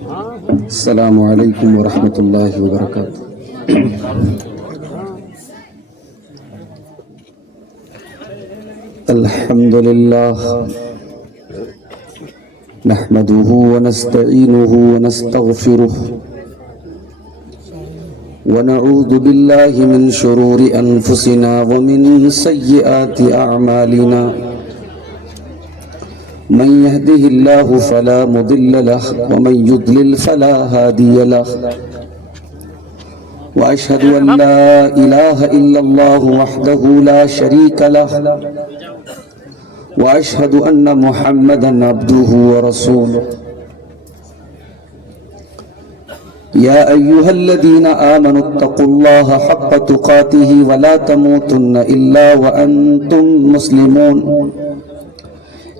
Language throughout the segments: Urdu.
السلام علیکم ورحمۃ اللہ وبرکاتہ۔ الحمد للہ نحمده ونستعینه ونستغفره ونعوذ باللہ من شرور انفسنا ومن سیئات اعمالنا، من يهده الله فلا مضل له ومن يضلل فلا هادي له، وأشهد أن لا إله إلا الله وحده لا شريك له، وأشهد أن محمدا عبده ورسوله۔ يا أيها الذين آمنوا اتقوا الله حق تقاته ولا تموتن إلا وأنتم مسلمون۔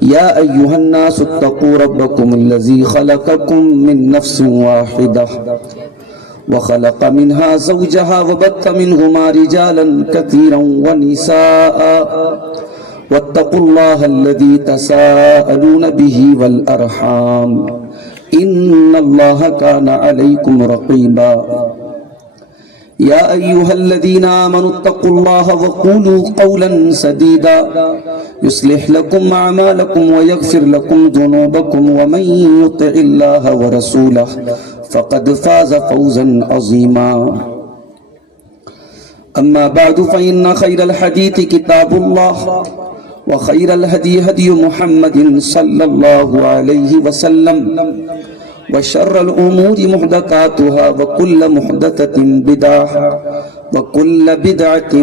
يا أيها الناس اتقوا ربكم الذي خلقكم من نفس واحدة وخلق منها زوجها وبث منهما رجالا كثيرا ونساء، واتقوا الله الذي تساءلون به والأرحام إن الله كان عليكم رقيبا۔ يا أيها الذين آمنوا اتقوا الله وقولوا قولا سديدا يصلح لكم أعمالكم ويغفر لكم ذنوبكم، ومن يطع الله ورسوله فقد فاز فوزا عظيما۔ أما بعد فإن خير الحديث كتاب الله، وخير الهدي هدي محمد صلى الله عليه وسلم، وشر الأمور محدثاتها وكل محدثة بدعة وكل بدعة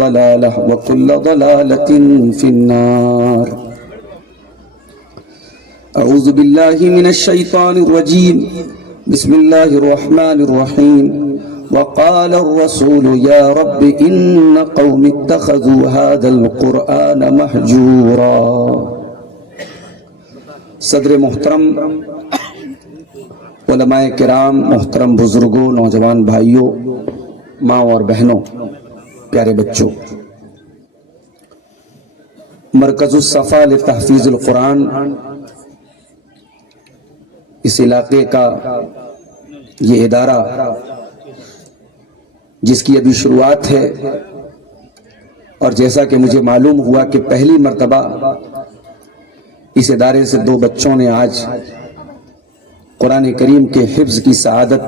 ضلالة وكل ضلالة في النار۔ أعوذ بالله من الشيطان الرجيم، بسم الله الرحمن الرحيم۔ وقال الرسول يا رب إن قوم اتخذوا هذا القرآن مهجورا۔ صدر محترم، علماء کرام، محترم بزرگوں، نوجوان بھائیوں، ماں اور بہنوں، پیارے بچوں، مرکز الصفا لتحفیظ القرآن اس علاقے کا یہ ادارہ جس کی ابھی شروعات ہے، اور جیسا کہ مجھے معلوم ہوا کہ پہلی مرتبہ اس ادارے سے 2 بچوں نے آج قرآن کریم کے حفظ کی سعادت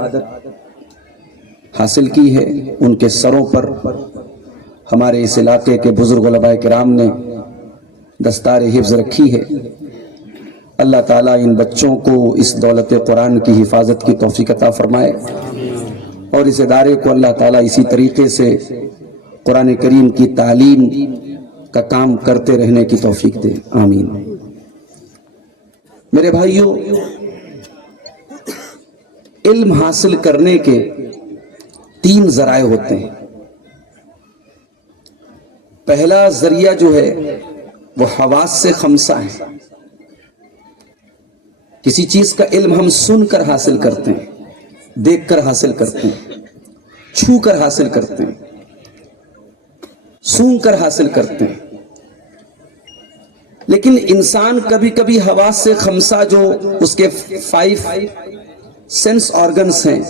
حاصل کی ہے، ان کے سروں پر ہمارے اس علاقے کے بزرگ علماء کرام نے دستار حفظ رکھی ہے۔ اللہ تعالیٰ ان بچوں کو اس دولت قرآن کی حفاظت کی توفیق عطا فرمائے، اور اس ادارے کو اللہ تعالیٰ اسی طریقے سے قرآن کریم کی تعلیم کا کام کرتے رہنے کی توفیق دے، آمین۔ میرے بھائیوں، علم حاصل کرنے کے 3 ذرائع ہوتے ہیں۔ پہلا ذریعہ جو ہے وہ حواس سے خمسہ ہے۔ کسی چیز کا علم ہم سن کر حاصل کرتے ہیں، دیکھ کر حاصل کرتے ہیں، چھو کر حاصل کرتے ہیں، سونگ کر حاصل کرتے ہیں۔ لیکن انسان کبھی کبھی حواس سے خمسہ جو اس کے 5 سینس آرگنز ہیں،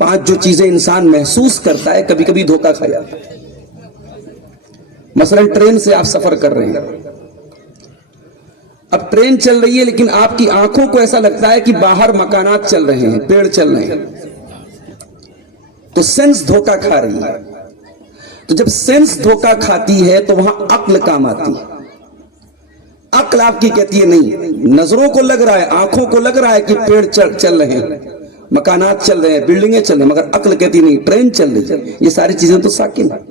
5 جو چیزیں انسان محسوس کرتا ہے، کبھی کبھی دھوکہ کھا جاتا ہے۔ مثلا ٹرین سے آپ سفر کر رہے ہیں، اب ٹرین چل رہی ہے لیکن آپ کی آنکھوں کو ایسا لگتا ہے کہ باہر مکانات چل رہے ہیں، پیڑ چل رہے ہیں، تو سینس دھوکہ کھا رہی ہے۔ تو جب سینس دھوکہ کھاتی ہے تو وہاں عقل کام آتی ہے۔ عقل آپ کی کہتی ہے نہیں، نظروں کو لگ رہا ہے، آنکھوں کو لگ رہا ہے کہ پیڑ چل رہے ہیں، مکانات چل رہے ہیں، بلڈنگیں چل رہی ہیں، مگر عقل کہتی نہیں، ٹرین چل رہی ہے۔ یہ ساری چیزیں تو ساکن ہیں۔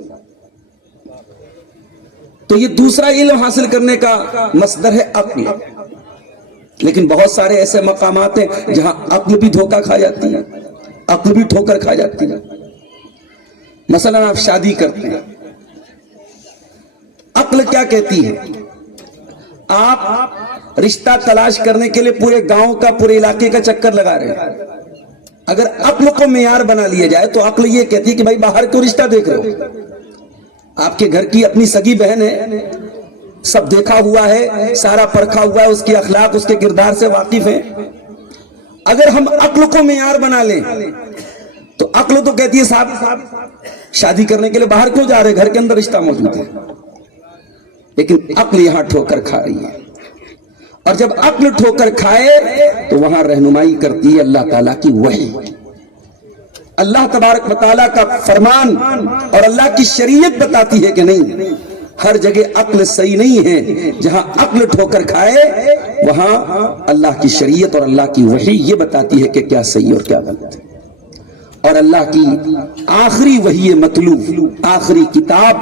تو یہ دوسرا علم حاصل کرنے کا مصدر ہے عقل۔ لیکن بہت سارے ایسے مقامات ہیں جہاں عقل بھی دھوکہ کھا جاتی ہے، عقل بھی ٹھوکر کھا جاتی ہے۔ مثلا آپ شادی کرتے ہیں، عقل کیا کہتی ہے؟ آپ رشتہ تلاش کرنے کے لیے پورے گاؤں کا، پورے علاقے کا چکر لگا رہے ہیں۔ اگر عقل کو معیار بنا لیا جائے تو عقل یہ کہتی ہے کہ بھائی باہر کیوں رشتہ دیکھ رہے ہو؟ آپ کے گھر کی اپنی سگی بہن ہے، سب دیکھا ہوا ہے، سارا پرکھا ہوا ہے، اس کے اخلاق، اس کے کردار سے واقف ہیں۔ اگر ہم عقل کو معیار بنا لیں تو عقل تو کہتی ہے صاحب شادی کرنے کے لیے باہر کیوں جا رہے، گھر کے اندر رشتہ موجود ہے، لیکن عقل یہاں ٹھوکر کھا رہی ہے، اور جب عقل ٹھوکر کھائے تو وہاں رہنمائی کرتی ہے اللہ تعالیٰ کی وحی، اللہ تبارک و تعالیٰ کا فرمان اور اللہ کی شریعت بتاتی ہے کہ نہیں، ہر جگہ عقل صحیح نہیں ہے، جہاں عقل ٹھوکر کھائے وہاں اللہ کی شریعت اور اللہ کی وحی یہ بتاتی ہے کہ کیا صحیح اور کیا غلط ہے۔ اور اللہ کی آخری وحی مطلوب، آخری کتاب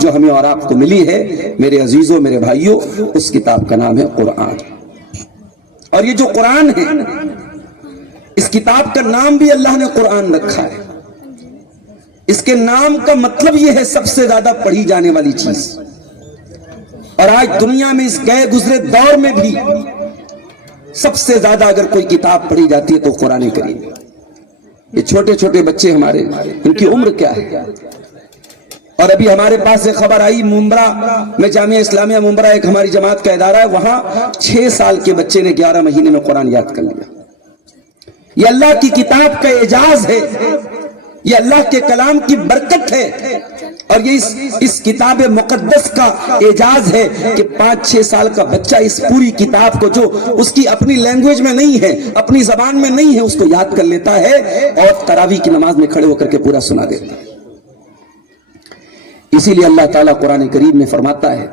جو ہمیں اور آپ کو ملی ہے میرے عزیزوں، میرے بھائیوں، اس کتاب کا نام ہے قرآن۔ اور یہ جو قرآن ہے، اس کتاب کا نام بھی اللہ نے قرآن رکھا ہے، اس کے نام کا مطلب یہ ہے سب سے زیادہ پڑھی جانے والی چیز، اور آج دنیا میں اس گئے گزرے دور میں بھی سب سے زیادہ اگر کوئی کتاب پڑھی جاتی ہے تو قرآن کریم۔ یہ چھوٹے چھوٹے بچے ہمارے، ان کی عمر کیا ہے؟ اور ابھی ہمارے پاس ایک خبر آئی، ممبرا میں، جامعہ اسلامیہ ممبرا ایک ہماری جماعت کا ادارہ ہے، وہاں 6 سال کے بچے نے 11 مہینے میں قرآن یاد کر لیا۔ یہ اللہ کی کتاب کا اعجاز ہے، یہ اللہ کے کلام کی برکت ہے، اور یہ اس کتاب مقدس کا اعجاز ہے کہ 5-6 سال کا بچہ اس پوری کتاب کو، جو اس کی اپنی لینگویج میں نہیں ہے، اپنی زبان میں نہیں ہے، اس کو یاد کر لیتا ہے اور تراویح کی نماز میں کھڑے ہو کر کے پورا سنا دیتا ہے۔ اسی لیے اللہ تعالیٰ قرآن کریم میں فرماتا ہے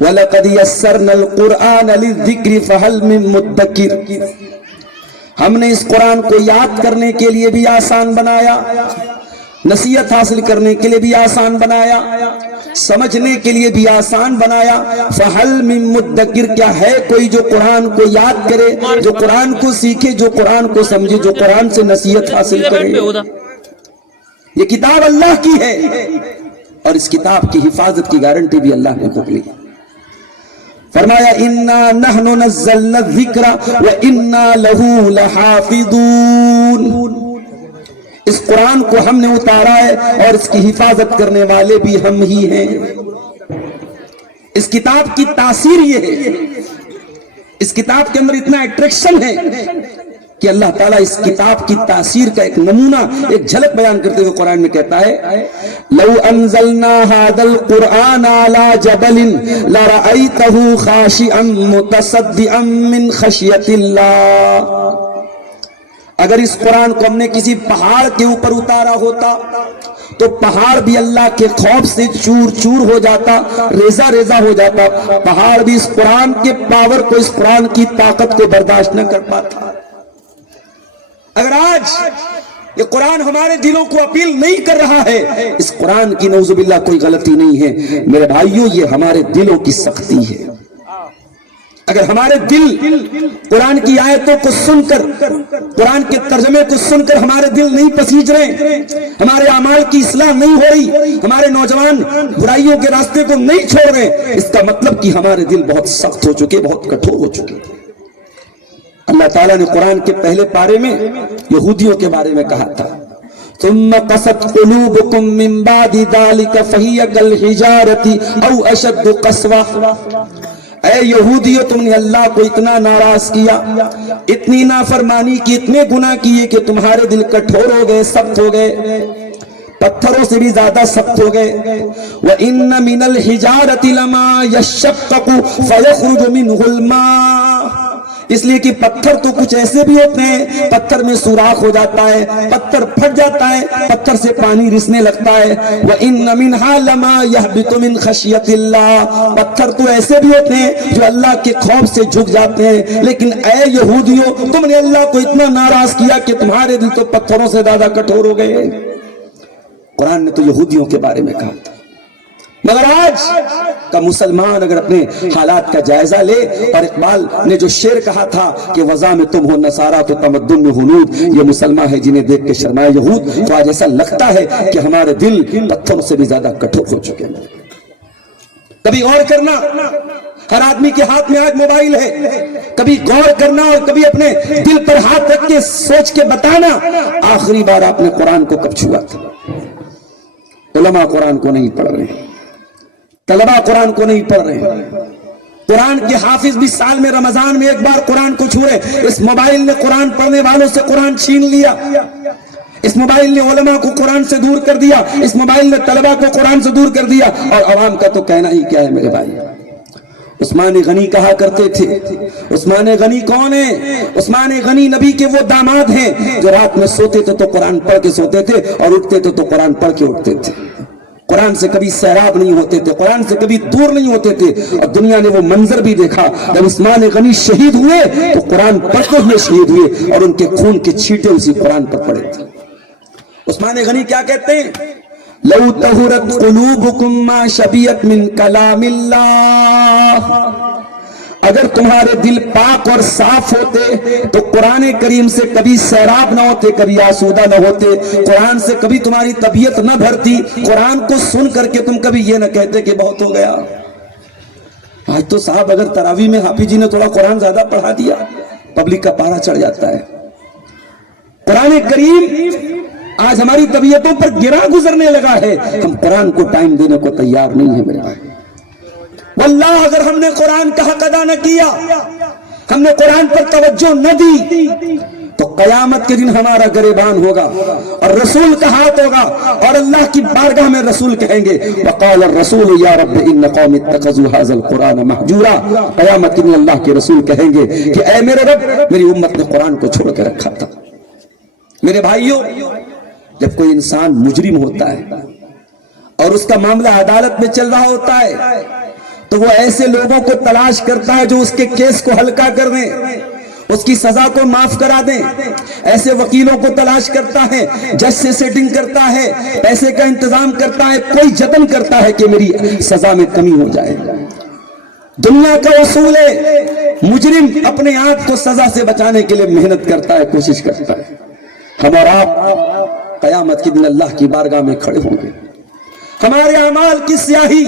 وَلَقَدْ يَسَّرْنَا الْقُرْآنَ لِلذِّكْرِ فَهَلْ مِن مُدَّكِرٍ، ہم نے اس قرآن کو یاد کرنے کے لیے بھی آسان بنایا، نصیحت حاصل کرنے کے لیے بھی آسان بنایا، سمجھنے کے لیے بھی آسان بنایا۔ فَهَلْ مِن مُدَّكِرٍ، کیا ہے کوئی جو قرآن کو یاد کرے، جو قرآن کو سیکھے، جو قرآن کو سمجھے، جو قرآن سے نصیحت حاصل کرے؟ یہ کتاب اللہ کی ہے، اور اس کتاب کی حفاظت کی گارنٹی بھی اللہ نے خود لی۔ فرمایا اِنَّا نَحْنُ نَزَّلْنَا الذِّكْرَ وَإِنَّا لَهُ لَحَافِظُونَ، اس قرآن کو ہم نے اتارا ہے اور اس کی حفاظت کرنے والے بھی ہم ہی ہیں۔ اس کتاب کی تاثیر یہ ہے، اس کتاب کے اندر اتنا اٹریکشن ہے کہ اللہ تعالیٰ اس کتاب کی تاثیر کا ایک نمونہ، ایک جھلک بیان کرتے ہوئے قرآن میں کہتا ہے لَوْ أَنزَلْنَا هَذَا الْقُرْآنَ عَلَى جَبَلٍ لَرَأَيْتَهُ خَاشِعًا مُتَصَدِّعًا مِّنْ خَشْيَةِ اللَّهِ، اگر اس قرآن کو ہم نے کسی پہاڑ کے اوپر اتارا ہوتا تو پہاڑ بھی اللہ کے خوف سے چور چور ہو جاتا، ریزہ ریزہ ہو جاتا، پہاڑ بھی اس قرآن کے پاور کو، اس قرآن کی طاقت کو برداشت نہ کر پاتا۔ اگر آج یہ قرآن ہمارے دلوں کو اپیل نہیں کر رہا ہے، اس قرآن کی نعوذ باللہ کوئی غلطی نہیں ہے میرے بھائیوں، یہ ہمارے دلوں کی سختی ہے۔ اگر ہمارے دل قرآن کی آیتوں کو سن کر، قرآن کے ترجمے کو سن کر ہمارے دل نہیں پسیج رہے، ہمارے اعمال کی اصلاح نہیں ہو رہی، ہمارے نوجوان برائیوں کے راستے کو نہیں چھوڑ رہے، اس کا مطلب کہ ہمارے دل بہت سخت ہو چکے، بہت کٹھور ہو چکے۔ اللہ تعالیٰ نے قرآن کے پہلے پارے میں یہودیوں کے بارے میں کہا تھا ثُمَّ قَسَتْ قُلُوبُكُم مِّن بَعْدِ ذَلِكَ فَهِيَ كَالْحِجَارَةِ أَوْ أَشَدُّ قَسْوَةً، اے یہودیو تم نے اللہ کو اتنا ناراض کیا، اتنی نافرمانی کی، اتنے گناہ کیے کہ تمہارے دل کٹھور ہو گئے، سخت ہو گئے، پتھروں سے بھی زیادہ سخت ہو گئے۔ وَإِنَّ مِنَ الْحِجَارَةِ لَمَا يَشَّقَّقُ فَيَخْرُجُ مِنْهُ الْمَاءُ، اس لیے کہ پتھر تو کچھ ایسے بھی ہوتے ہیں، پتھر میں سوراخ ہو جاتا ہے، پتھر پھٹ جاتا ہے، پتھر سے پانی رسنے لگتا ہے۔ وَإِنَّ مِنْهَا لَمَا يَهْبِطُ مِنْ خَشْيَةِ اللَّهِ، پتھر تو ایسے بھی ہوتے ہیں جو اللہ کے خوف سے جھک جاتے ہیں، لیکن اے یہودیوں تم نے اللہ کو اتنا ناراض کیا کہ تمہارے دل تو پتھروں سے زیادہ کٹھور ہو گئے۔ قرآن نے تو یہودیوں کے بارے میں کہا تھا، مگر آج کا مسلمان اگر اپنے حالات کا جائزہ لے، اور اقبال نے جو شعر کہا تھا کہ وضع میں تم ہو نصارہ تو تمدن میں ہنود، یہ مسلمان ہے جنہیں دیکھ کے شرمائے یہود، تو آج ایسا لگتا ہے کہ ہمارے دل پتھروں سے بھی زیادہ کٹھور ہو چکے ہیں۔ کبھی غور کرنا، ہر آدمی کے ہاتھ میں آج موبائل ہے، کبھی غور کرنا اور کبھی اپنے دل پر ہاتھ رکھ کے سوچ کے بتانا آخری بار آپ نے قرآن کو کب چھوا تھا۔ علماء قرآن کو نہیں پڑھ رہے، طلبہ قرآن کو نہیں پڑھ رہے ہیں، قرآن کے حافظ بھی سال میں رمضان میں ایک بار قرآن کو چھوڑے. اس موبائل نے قرآن پڑھنے والوں سے قرآن چھین لیا. اس موبائل نے علماء کو قرآن سے دور کر دیا. اس موبائل نے طلبہ کو قرآن سے دور کر دیا. اور عوام کا تو کہنا ہی کیا ہے میرے بھائی. عثمان غنی کہا کرتے تھے. عثمان غنی کون ہے؟ عثمان غنی نبی کے وہ داماد ہیں جو رات میں سوتے تھے تو قرآن پڑھ کے سوتے تھے اور اٹھتے تھے تو قرآن پڑھ کے اٹھتے تھے. قرآن سے کبھی سیراب نہیں ہوتے تھے, قرآن سے کبھی دور نہیں ہوتے تھے. اور دنیا نے وہ منظر بھی دیکھا جب عثمان غنی شہید ہوئے تو قرآن پڑھتے ہوئے شہید ہوئے اور ان کے خون کے چھینٹے اسی قرآن پر پڑے تھے. عثمان غنی کیا کہتے ہیں؟ لو طہرت قلوبکم ما شبیت من کلام اللہ. اگر تمہارے دل پاک اور صاف ہوتے تو قرآن کریم سے کبھی سیراب نہ ہوتے, کبھی آسودہ نہ ہوتے, قرآن سے کبھی تمہاری طبیعت نہ بھرتی, قرآن کو سن کر کے تم کبھی یہ نہ کہتے کہ بہت ہو گیا. آج تو صاحب اگر تراویح میں حافظ جی نے تھوڑا قرآن زیادہ پڑھا دیا, پبلک کا پارا چڑھ جاتا ہے. قرآن کریم آج ہماری طبیعتوں پر گرا گزرنے لگا ہے. ہم قرآن کو ٹائم دینے کو تیار نہیں ہیں میرے بھائی. واللہ اگر ہم نے قرآن کا حق ادا نہ کیا, ہم نے قرآن پر توجہ نہ دی, تو قیامت کے دن ہمارا گریبان ہوگا اور رسول کا ہاتھ ہوگا اور اللہ کی بارگاہ میں رسول کہیں گے وقال الرسول یا رب ان قوم اتخذوا هذا القرآن مهجورا. قیامت کے دن اللہ کے رسول کہیں گے کہ اے میرے رب, میری امت نے قرآن کو چھوڑ کے رکھا تھا. میرے بھائیوں, جب کوئی انسان مجرم ہوتا ہے اور اس کا معاملہ عدالت میں چل رہا ہوتا ہے تو وہ ایسے لوگوں کو تلاش کرتا ہے جو اس کے کیس کو ہلکا کر دیں, اس کی سزا کو معاف کرا دیں. ایسے وکیلوں کو تلاش کرتا ہے, جج سے سیٹنگ کرتا ہے, پیسے کا انتظام کرتا ہے, کوئی جتن کرتا ہے کہ میری سزا میں کمی ہو جائے. دنیا کا اصول ہے مجرم اپنے آپ کو سزا سے بچانے کے لیے محنت کرتا ہے, کوشش کرتا ہے. ہم اور آپ قیامت کے دن اللہ کی بارگاہ میں کھڑے ہوں گے. ہمارے اعمال کی سیاہی,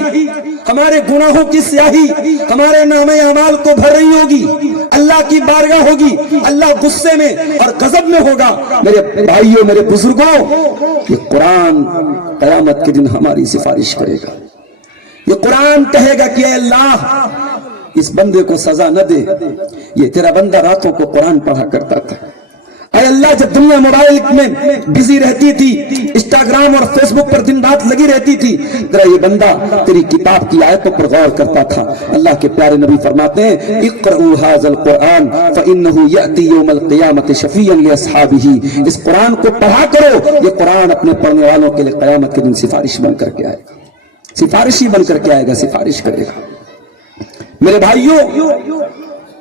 ہمارے گناہوں کی سیاہی ہمارے نام اعمال کو بھر رہی ہوگی. اللہ کی بارگاہ ہوگی, اللہ غصے میں اور غضب میں ہوگا. میرے بھائیوں, میرے بزرگوں, یہ قرآن قیامت کے دن ہماری سفارش کرے گا. یہ قرآن کہے گا کہ اے اللہ اس بندے کو سزا نہ دے, یہ تیرا بندہ راتوں کو قرآن پڑھا کرتا تھا. اے اللہ جب دنیا موبائل میں بزی رہتی تھی, انسٹاگرام اور فیس بک پر دن رات لگی رہتی تھی, تیرا یہ بندہ تیری کتاب کی آیتوں پر غور کرتا تھا. اللہ کے پیارے نبی فرماتے ہیں اقرؤوا ھذا القرآن فإنه يأتي يوم القيامة شفيعا لأصحابه. اس قرآن کو پڑھا کرو, یہ قرآن اپنے پڑھنے والوں کے لیے قیامت کے دن سفارش بن کر کے آئے گا, سفارشی بن کر کے آئے گا, سفارش کرے گا. میرے بھائیوں,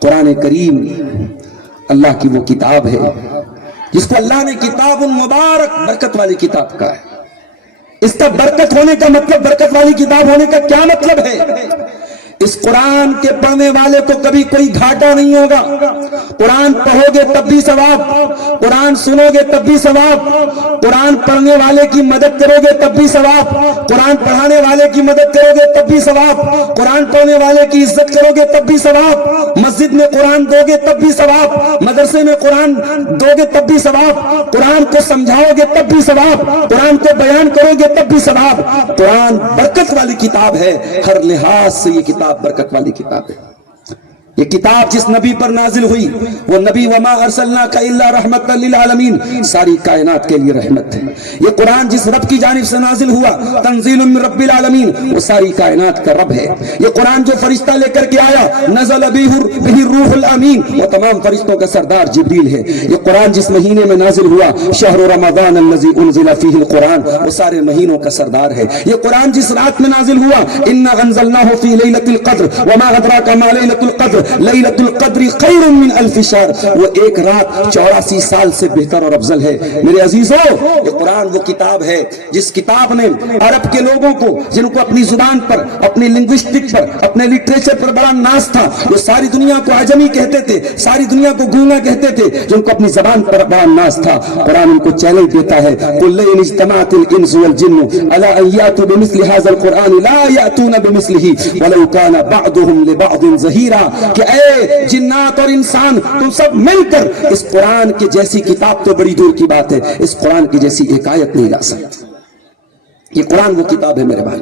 قرآن کریم اللہ کی وہ کتاب ہے جس کو اللہ نے کتاب مبارک, برکت والی کتاب کہا ہے. اس کا برکت ہونے کا مطلب, برکت والی کتاب ہونے کا کیا مطلب ہے؟ اس قرآن کے پڑھنے والے کو کبھی کوئی گھاٹا نہیں ہوگا. قرآن پڑھو گے تب بھی ثواب, قرآن سنو گے تب بھی ثواب, قرآن پڑھنے والے کی مدد کرو گے تب بھی ثواب, قرآن پڑھانے والے کی مدد کرو گے تب بھی ثواب, قرآن پڑھنے والے کی عزت کرو گے تب بھی ثواب, مسجد میں قرآن دو گے تب بھی ثواب, مدرسے میں قرآن دو گے تب بھی ثواب, قرآن کو سمجھاؤ گے تب بھی ثواب, قرآن کو بیان کرو گے تب بھی ثواب. قرآن برکت والی کتاب ہے, ہر لحاظ سے یہ کتاب برکت والی کتاب ہے. یہ کتاب جس نبی پر نازل ہوئی وہ نبی وما ارسلناک الا رحمت للعالمین, ساری کائنات کے لیے رحمت ہے. یہ قرآن جس رب کی جانب سے نازل ہوا تنزیل من رب العالمین, وہ ساری کائنات کا رب ہے. یہ قرآن جو فرشتہ لے کر کے آیا نزل بہ الروح الامین, وہ تمام فرشتوں کا سردار جبریل ہے. یہ قرآن جس مہینے میں نازل ہوا شہر رمضان الذی انزل فیہ القرآن, وہ سارے مہینوں کا سردار ہے. یہ قرآن جس رات میں نازل ہوا انا انزلناہ فی لیلۃ القدر وما ادراک ما لیلۃ القدر لیلۃ القدر خیر من الف شہر, وہ ایک رات 84 سال سے بہتر اور افضل ہے. میرے عزیزو, یہ قرآن وہ کتاب ہے جس کتاب نے عرب کے لوگوں کو, جن کو اپنی زبان پر, اپنی لنگوسٹک پر, اپنے لٹریچر پر بڑا ناز تھا, جو ساری دنیا کو عجمی کہتے تھے, ساری دنیا کو گونگا کہتے تھے, جن کو اپنی زبان پر بڑا ناز تھا, قرآن ان کو چیلنج دیتا ہے قل لئن اجتمعت الانس والجن الا ان یاتوا بمثل هذا القرآن لا یاتون بمثله ولو كان بعضهم لبعض ظہیرا, کہ اے جنات اور انسان تم سب مل کر اس قرآن کی جیسی کتاب تو بڑی دور کی بات ہے, اس قرآن کی جیسی ایک آیت نہیں لا سکتے. یہ قرآن وہ کتاب ہے میرے بھائی.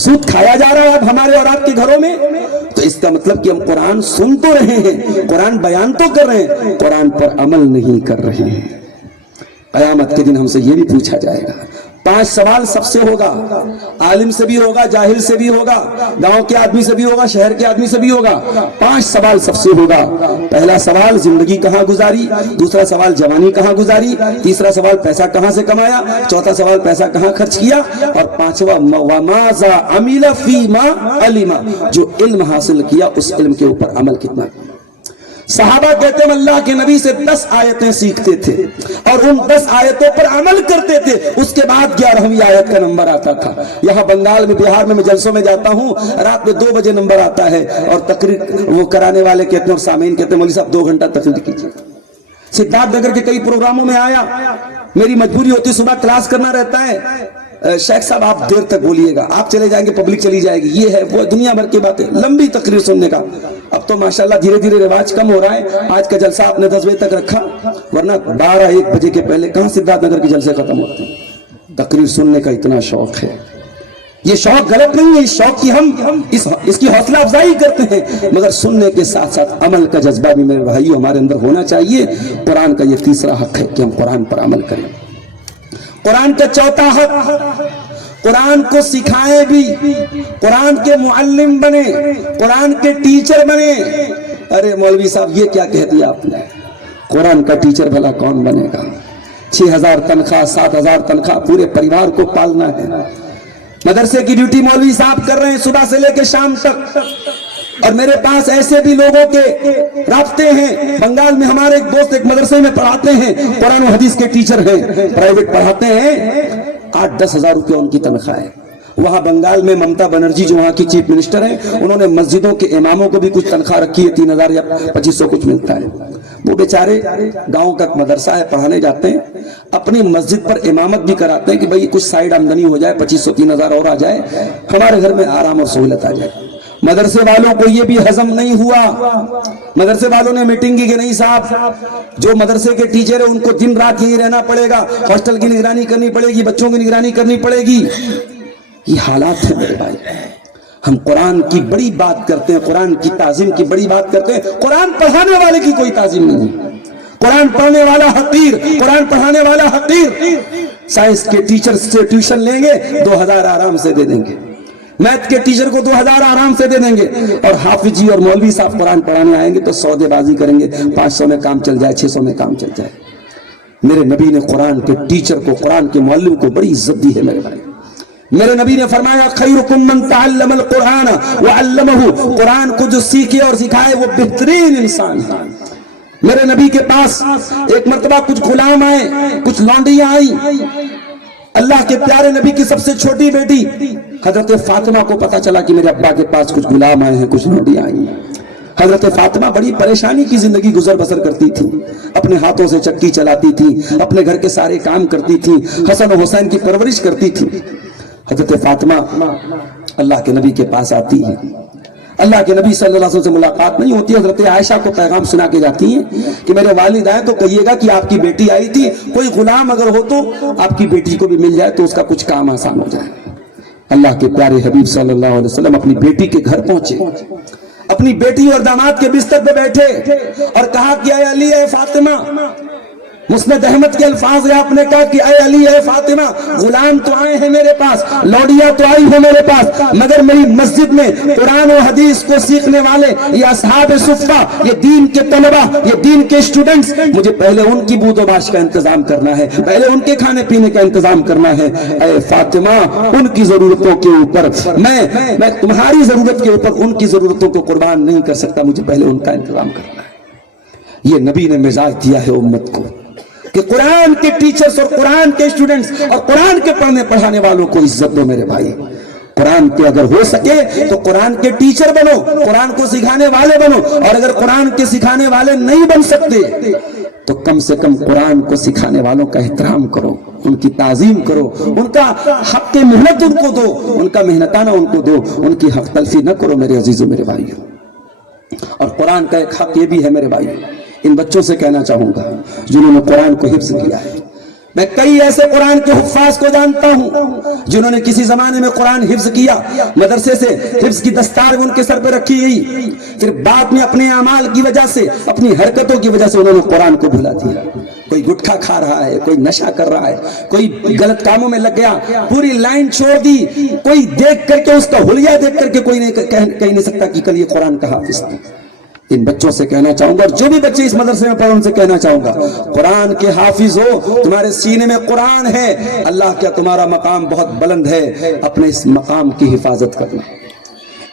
سود کھایا جا رہا ہے اب ہمارے اور آپ کے گھروں میں، تو اس کا مطلب کہ ہم قرآن سن تو رہے ہیں، قرآن بیان تو کر رہے ہیں، قرآن پر عمل نہیں کر رہے ہیں۔ قیامت کے دن ہم سے یہ بھی پوچھا جائے گا۔ 5 سوال سب سے ہوگا، عالم سے بھی ہوگا، جاہل سے بھی ہوگا، گاؤں کے آدمی سے بھی ہوگا، شہر کے آدمی سے بھی ہوگا۔ 5 سوال سب سے ہوگا۔ پہلا سوال زندگی کہاں گزاری، دوسرا سوال جوانی کہاں گزاری، تیسرا سوال پیسہ کہاں سے کمایا، چوتھا سوال پیسہ کہاں خرچ کیا، اور پانچواں وماذا عمل فیما علم، جو علم حاصل کیا اس علم کے اوپر عمل کتنا کیا۔ صحابہ کہتے ہیں اللہ کے نبی سے 10 آیتیں سیکھتے تھے اور ان 10 آیتوں پر عمل کرتے تھے، اس کے بعد 11ویں آیت کا نمبر آتا تھا۔ یہاں بنگال میں، بہار میں جلسوں میں جاتا ہوں، رات میں 2 بجے نمبر آتا ہے اور تقریر وہ کرانے والے کہتے ہیں اور سامعین کہتے ہیں مولوی صاحب 2 گھنٹہ تقریر کیجیے۔ سدھارتھ نگر کے کئی پروگراموں میں آیا، میری مجبوری ہوتی صبح کلاس کرنا رہتا ہے، شیخ صاحب آپ دیر تک بولیے گا، آپ چلے جائیں گے پبلک چلی جائے گی، یہ ہے وہ دنیا بھر کی باتیں، لمبی تقریر سننے کا۔ اب تو ماشاءاللہ دھیرے دھیرے رواج کم ہو رہا ہے۔ آج کا جلسہ آپ نے 10 بجے تک رکھا، ورنہ 12-1 بجے کے پہلے کہاں سدھارتھ نگر کے جلسے ختم ہوتے ہیں۔ تقریر سننے کا اتنا شوق ہے، یہ شوق غلط نہیں ہے، اس شوق کی ہم اس کی حوصلہ افزائی کرتے ہیں، مگر سننے کے ساتھ ساتھ عمل کا جذبہ بھی میرے بھائیو ہمارے اندر ہونا چاہیے۔ قرآن کا یہ تیسرا حق ہے کہ ہم قرآن پر عمل کریں۔ قرآن کا چوتھا حق، قرآن کو سکھائیں بھی، قرآن کے معلم بنے، قرآن کے ٹیچر بنے۔ ارے مولوی صاحب یہ کیا کہہ دیا آپ نے، قرآن کا ٹیچر بھلا کون بنے گا؟ 6,000 تنخواہ، 7,000 تنخواہ، پورے پریوار کو پالنا ہے۔ مدرسے کی ڈیوٹی مولوی صاحب کر رہے ہیں صبح سے لے کے شام تک، اور میرے پاس ایسے بھی لوگوں کے رابطے ہیں۔ بنگال میں ہمارے ایک دوست ایک مدرسے میں پڑھاتے ہیں، قرآن و حدیث کے ٹیچر ہیں، پرائیویٹ پڑھاتے ہیں، 8-10 ہزار روپے ان کی تنخواہ ہے۔ وہاں بنگال میں ممتا بنرجی جو وہاں کی چیف منسٹر ہیں، انہوں نے مسجدوں کے اماموں کو بھی کچھ تنخواہ رکھی ہے، 3,000 یا 2,500 کچھ ملتا ہے۔ وہ بیچارے گاؤں کا مدرسہ ہے، پڑھانے جاتے ہیں، اپنی مسجد پر امامت بھی کراتے ہیں کہ بھئی کچھ سائیڈ آمدنی ہو جائے، 2,500-3,000 اور آ جائے، ہمارے گھر میں آرام اور سہولت آ جائے۔ مدرسے والوں کو یہ بھی ہضم نہیں ہوا، مدرسے والوں نے میٹنگ کی کہ نہیں صاحب، جو مدرسے کے ٹیچر ہیں ان کو دن رات یہیں رہنا پڑے گا، ہاسٹل کی نگرانی کرنی پڑے گی، بچوں کی نگرانی کرنی پڑے گی۔ یہ حالات ہیں میرے بھائی۔ ہم قرآن کی بڑی بات کرتے ہیں، قرآن کی تعظیم کی بڑی بات کرتے ہیں، قرآن پڑھانے والے کی کوئی تعظیم نہیں ہے۔ قرآن پڑھنے والا حقیر، قرآن پڑھانے والا حقیر۔ سائنس کے ٹیچر سے ٹیوشن لیں گے 2,000 آرام سے دے دیں گے، میتھ کے ٹیچر کو 2,000 آرام سے دے دیں گے، اور حافظ جی اور مولوی صاحب قرآن پڑھانے آئیں گے تو سودے بازی کریں گے، 500 میں کام چل جائے، 600 میں کام چل جائے۔ میرے نبی نے قرآن کے ٹیچر کو، قرآن کے معلم کو بڑی عزت دی ہے میرے بھائی۔ میرے نبی نے فرمایا خیرکم من تعلم القرآن وعلمہ، قرآن کو جو سیکھے اور سکھائے وہ بہترین انسان ہے۔ میرے نبی کے پاس ایک مرتبہ کچھ غلام آئے، کچھ لونڈیاں آئیں۔ اللہ کے پیارے نبی کی سب سے چھوٹی بیٹی حضرت فاطمہ کو پتا چلا کہ میرے ابا کے پاس کچھ غلام آئے ہیں، کچھ لونڈیاں آئی ہیں۔ حضرت فاطمہ بڑی پریشانی کی زندگی گزر بسر کرتی تھی، اپنے ہاتھوں سے چکی چلاتی تھی، اپنے گھر کے سارے کام کرتی تھی، حسن و حسین کی پرورش کرتی تھی۔ حضرت فاطمہ اللہ کے نبی کے پاس آتی ہے، اللہ کے نبی صلی اللہ علیہ وسلم سے ملاقات نہیں ہوتی، حضرت عائشہ کو پیغام سنا کے جاتی ہیں کہ میرے والد آئے تو کہیے گا کہ آپ کی بیٹی آئی تھی، کوئی غلام اگر ہو تو آپ کی بیٹی کو بھی مل جائے تو اس کا کچھ کام آسان ہو جائے۔ اللہ کے پیارے حبیب صلی اللہ علیہ وسلم اپنی بیٹی کے گھر پہنچے، اپنی بیٹی اور داماد کے بستر پہ بیٹھے اور کہا کہ اے علی اے فاطمہ، مسند احمد کے الفاظ ہیں، آپ نے کہا کہ اے علی اے فاطمہ، غلام تو آئے ہیں میرے پاس، لوڈیا تو آئی ہو میرے پاس، مگر میری مسجد میں قرآن و حدیث کو سیکھنے والے یہ اصحاب صفہ، یہ دین کے طلبہ، یہ دین کے اسٹوڈنٹس، مجھے پہلے ان کی بود و باش کا انتظام کرنا ہے، پہلے ان کے کھانے پینے کا انتظام کرنا ہے۔ اے فاطمہ، ان کی ضرورتوں کے اوپر میں تمہاری ضرورت کے اوپر ان کی ضرورتوں کو قربان نہیں کر سکتا، مجھے پہلے ان کا انتظام کرنا ہے۔ یہ نبی نے مزاج دیا ہے امت کو کہ قرآن کے ٹیچرز اور قرآن کے اسٹوڈنٹس اور قرآن کے پڑھنے پڑھانے والوں کو عزت دو میرے بھائی۔ قرآن کے اگر ہو سکے تو قرآن کے ٹیچر بنو، قرآن کو سکھانے والے بنو، اور اگر قرآن کے سکھانے والے نہیں بن سکتے تو کم سے کم قرآن کو سکھانے والوں کا احترام کرو، ان کی تعظیم کرو، ان کا حق محنت ان کو دو، ان کا محنتانہ ان کو دو، ان کی حق تلفی نہ کرو میرے عزیزوں میرے بھائیوں۔ اور قرآن کا ایک حق یہ بھی ہے میرے بھائی، ان بچوں سے کہنا چاہوں گا جنہوں نے قرآن کو حفظ کیا ہے، میں کئی ایسے قرآن کے حفاظ کو جانتا ہوں جنہوں نے کسی زمانے میں قرآن حفظ کیا، مدرسے سے حفظ کی دستار ان کے سر پہ رکھی گئی، پھر بعد میں اپنے اعمال کی وجہ سے، اپنی حرکتوں کی وجہ سے انہوں نے قرآن کو بھلا دیا۔ کوئی گٹکھا کھا رہا ہے، کوئی نشہ کر رہا ہے، کوئی غلط کاموں میں لگ گیا، پوری لائن چھوڑ دی، کوئی دیکھ کر کے اس کا حلیہ دیکھ کر کے کوئی کہہ نہیں سکتا کہ کل یہ قرآن کا حافظ تھا۔ ان بچوں سے کہنا چاہوں گا، اور جو بھی بچے اس مدرسے میں پڑھیں ان سے کہنا چاہوں گا، قرآن کے حافظ ہو، تمہارے سینے میں قرآن ہے، اللہ کیا تمہارا مقام بہت بلند ہے، اپنے اس مقام کی حفاظت کرنا،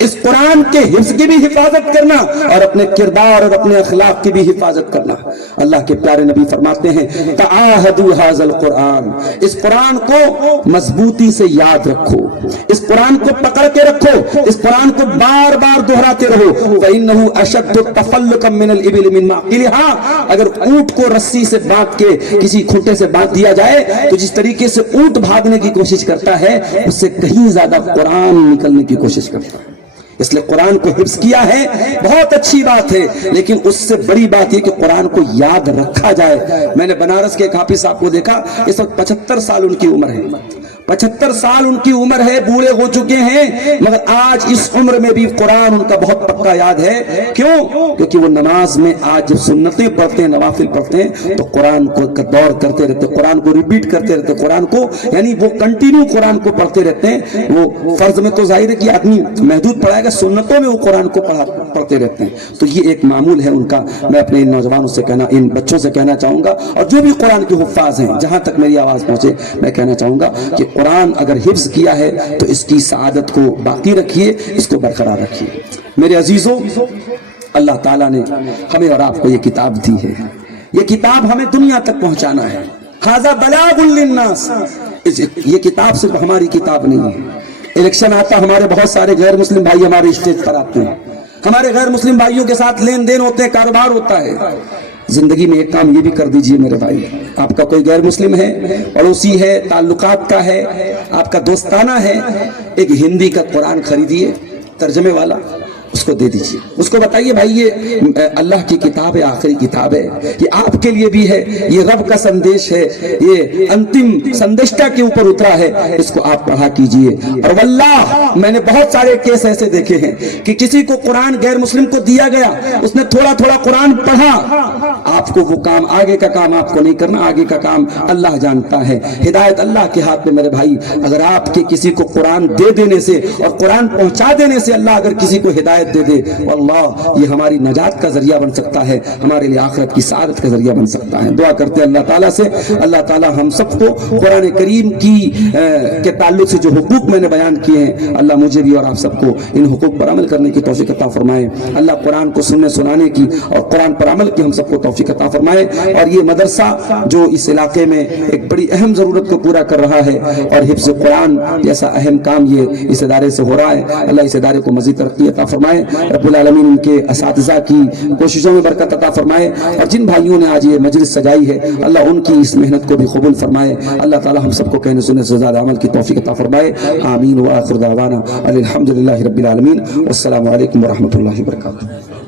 اس قرآن کے حفظ کی بھی حفاظت کرنا، اور اپنے کردار اور اپنے اخلاق کی بھی حفاظت کرنا۔ اللہ کے پیارے نبی فرماتے ہیں تعاہدوا ھذا القرآن، اس قرآن کو مضبوطی سے یاد رکھو، اس قرآن کو پکڑ کے رکھو، اس قرآن کو بار بار دہراتے رہو۔ فإنه أشد تفلقا من الإبل من معقلها، اگر اونٹ کو رسی سے باندھ کے کسی کھوٹے سے باندھ دیا جائے تو جس طریقے سے اونٹ بھاگنے کی کوشش کرتا ہے اس سے کہیں زیادہ قرآن نکلنے کی کوشش کرتا ہے۔ اس لئے قرآن کو حفظ کیا ہے بہت اچھی بات ہے، لیکن اس سے بڑی بات یہ کہ قرآن کو یاد رکھا جائے۔ میں نے بنارس کے ایک حافظ صاحب کو دیکھا، اس وقت 75 سال ان کی عمر ہے، 75 سال ان کی عمر ہے، بوڑھے ہو چکے ہیں، مگر آج اس عمر میں بھی قرآن ان کا بہت پکا یاد ہے۔ کیوں؟ کیونکہ وہ نماز میں آج جب سنتیں پڑھتے ہیں، نوافل پڑھتے ہیں تو قرآن کو دور کرتے رہتے، قرآن کو ریپیٹ کرتے رہتے، قرآن کو یعنی وہ کنٹینیو قرآن کو پڑھتے رہتے ہیں۔ وہ فرض میں تو ظاہر ہے کہ آدمی محدود پڑھائے گا، سنتوں میں وہ قرآن کو پڑھتے رہتے ہیں۔ تو یہ ایک معمول ہے ان کا۔ میں اپنے ان نوجوانوں سے کہنا، ان بچوں سے کہنا چاہوں گا، اور جو بھی قرآن کے حفاظ ہیں، جہاں تک میری آواز پہنچے، میں کہنا چاہوں گا کہ قرآن اگر حفظ کیا ہے تو اس کی سعادت کو باقی رکھیے، اس کو برقرار رکھیے۔ میرے عزیزوں، اللہ تعالیٰ نے ہمیں اور آپ کو یہ کتاب دی ہے، یہ کتاب ہمیں دنیا تک پہنچانا ہے۔ ھذا بلاغ للناس، یہ کتاب صرف ہماری کتاب نہیں ہے۔ الیکشن آتا، ہمارے بہت سارے غیر مسلم بھائی ہمارے اسٹیج پر آتے ہیں، ہمارے غیر مسلم بھائیوں کے ساتھ لین دین ہوتے ہیں، کاروبار ہوتا ہے۔ زندگی میں ایک کام یہ بھی کر دیجئے میرے بھائی، آپ کا کوئی غیر مسلم ہے، پڑوسی ہے، تعلقات کا ہے، آپ کا دوستانہ ہے، ایک ہندی کا قرآن خریدیے ترجمے والا، اس کو دے دیجئے، اس کو بتائیے بھائی یہ اللہ کی کتاب ہے، آخری کتاب ہے، یہ آپ کے لیے بھی ہے، یہ رب کا سندیش ہے، یہ انتم سندیشٹا کے اوپر اترا ہے، اس کو آپ پڑھا کیجئے۔ اور واللہ میں نے بہت سارے کیس ایسے دیکھے ہیں کہ کسی کو قرآن غیر مسلم کو دیا گیا، اس نے تھوڑا تھوڑا قرآن پڑھا، آپ کو وہ کام، آگے کا کام آپ کو نہیں کرنا، آگے کا کام اللہ جانتا ہے۔ ہدایت اللہ کے ہاتھ میں میرے بھائی، اگر آپ کے کسی کو قرآن دے دینے سے اور قرآن پہنچا دینے سے اللہ اگر کسی کو ہدایت دے دے، واللہ یہ ہماری نجات کا ذریعہ بن سکتا ہے، ہمارے لیے آخرت کی سعادت کا ذریعہ بن سکتا ہے۔ دعا کرتے ہیں اللہ تعالیٰ سے، اللہ تعالیٰ ہم سب کو قرآن کریم کے تعلق سے جو حقوق میں نے بیان کیے ہیں، اللہ مجھے بھی اور آپ سب کو ان حقوق پر عمل کرنے کی توفیق عطا فرمائے۔ اللہ قرآن کو سننے سنانے کی اور قرآن پر عمل کی ہم سب کو توفیق عطا فرمائے۔ اور یہ مدرسہ جو اس علاقے میں ایک بڑی اہم ضرورت کو پورا کر رہا ہے، اور حفظ قرآن جیسا اہم کام یہ اس ادارے سے ہو رہا ہے، اللہ اس ادارے کو مزید ترقی عطا فرمائے۔ رب العالمین ان کے اساتذہ کی کوششوں میں برکت عطا فرمائے، اور جن بھائیوں نے آج یہ مجلس سجائی ہے اللہ ان کی اس محنت کو بھی قبول فرمائے۔ اللہ تعالی ہم سب کو کہنے سننے سے زیادہ عمل کی توفیق عطا فرمائے۔ آمین وآخر دعوانا الحمدللہ رب العالمین، والسلام علیکم ورحمۃ اللہ وبرکاتہ۔